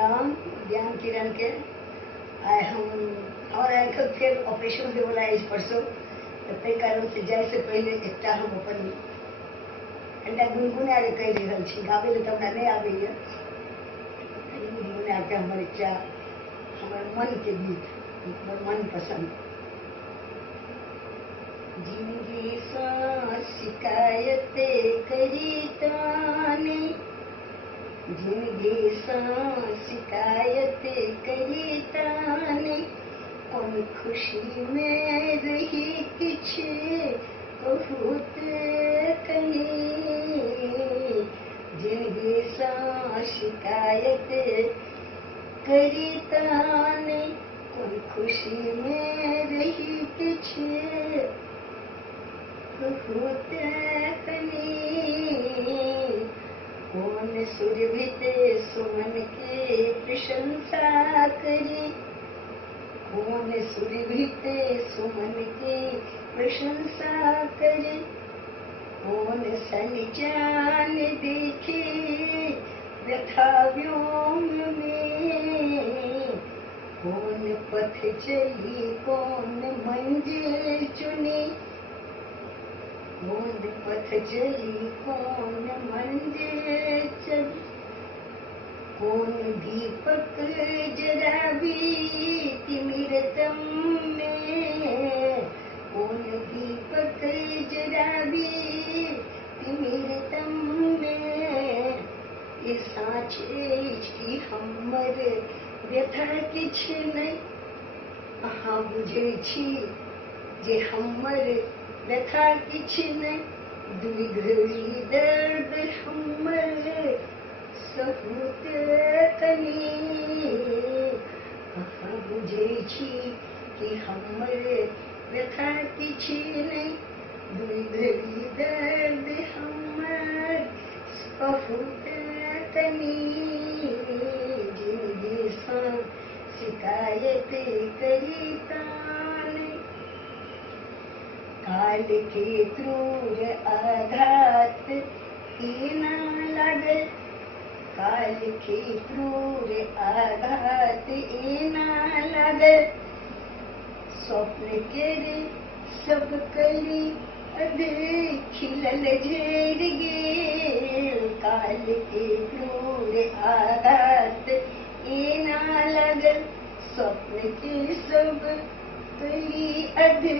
प्रणाम ज्ञान किरण के। आए हम हमारा आँख फिर ऑपरेशन से बोला इस परसों, तो तय कारण से जाए से पहले एकटा हम अपन कनिटा गुनगुना के कह रहल छी। गाबे ले तो हमरा नहीं आबैया, गुनगुना के हमर एकटा हमर मन के गीत, हमर मन पसंद। जिंदगी सा शिकायत करी ताने, जिंदगी सा शिकायत करी ताने, कौन खुशी में रही किछ बहुत कनी। जिंदगी सा शिकायत करी ताने, कौन खुशी में रही किछ बहुत कनी। कौन सुरभित सुमन के प्रशंसा करे, कौन सुरभित सुमन के प्रशंसा करे, कौन सन जान देखे व्यथा व्योम में। कौन पथ चली कौन मंजिल चुनी, कौन पथ चली कौन मंजिल चली। कौन दीपक जराबी तिमिरतम में, कौन दीपक जराबी तिमिरतम में। ये साँचे की हमर व्यथा किछ नहीं, अहाँ बुझै छी जे हमर व्यथा किछ नहीं। दुई घड़ी दर्द हमर बहुत कनी, अहाँ बुझै छी कि हमर व्यथा किछ नहीं। दुई घड़ी दर्द हमर बहुत कनी। जिंदगी सा शिकायत करी ताने, काल के क्रूर आघात की ना लागल, काल के क्रूर आघात ना लागल। स्वप्न के सब कली अधे खिलल झड़ गेल, काल के क्रूर आघात ना लागल। स्वप्न के सब कली अधे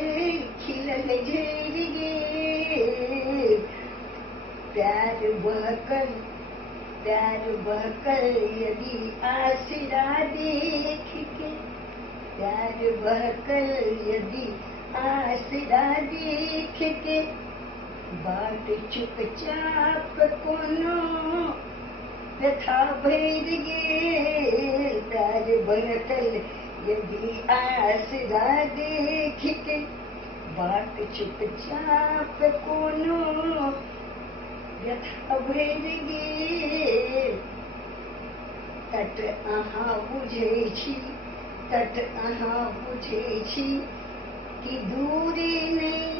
खिलल झड़ गेल। प्यार बहकल यदि आसरा देख के, प्यार बहकल यदि आसरा देख के। बाट चुपचाप कोनो व्यथा भर गेल, प्यार बहकल यदि आसरा देख के। बाट चुपचाप कोनो व्यथा भर गेल। तट अहाँ बुझै छी, तट अहाँ बुझै छी कि दूरी नहीं।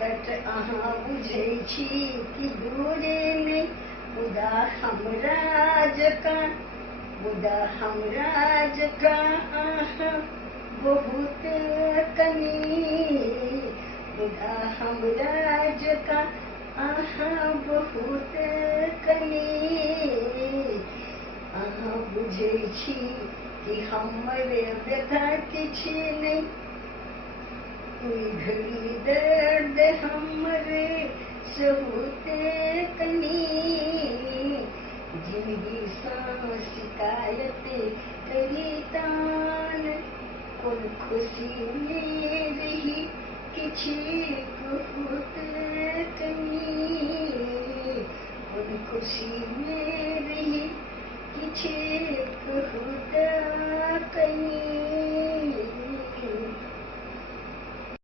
तट अहाँ बुझै छी कि दूरी नहीं। मुदा हमरा जकाँ, मुदा हमरा जकाँ अहाँ बहुत कनी। मुदा हमरा जकाँ अहाँ बहुत कनी। अहाँ बुझै छी कि हमर व्यथा किछ नहीं। कोई घड़ी दर्द हमर बहुत कनी। जिंदगी सा शिकायत करी तान, कौन खुशी में रही किछ बहुत कनी।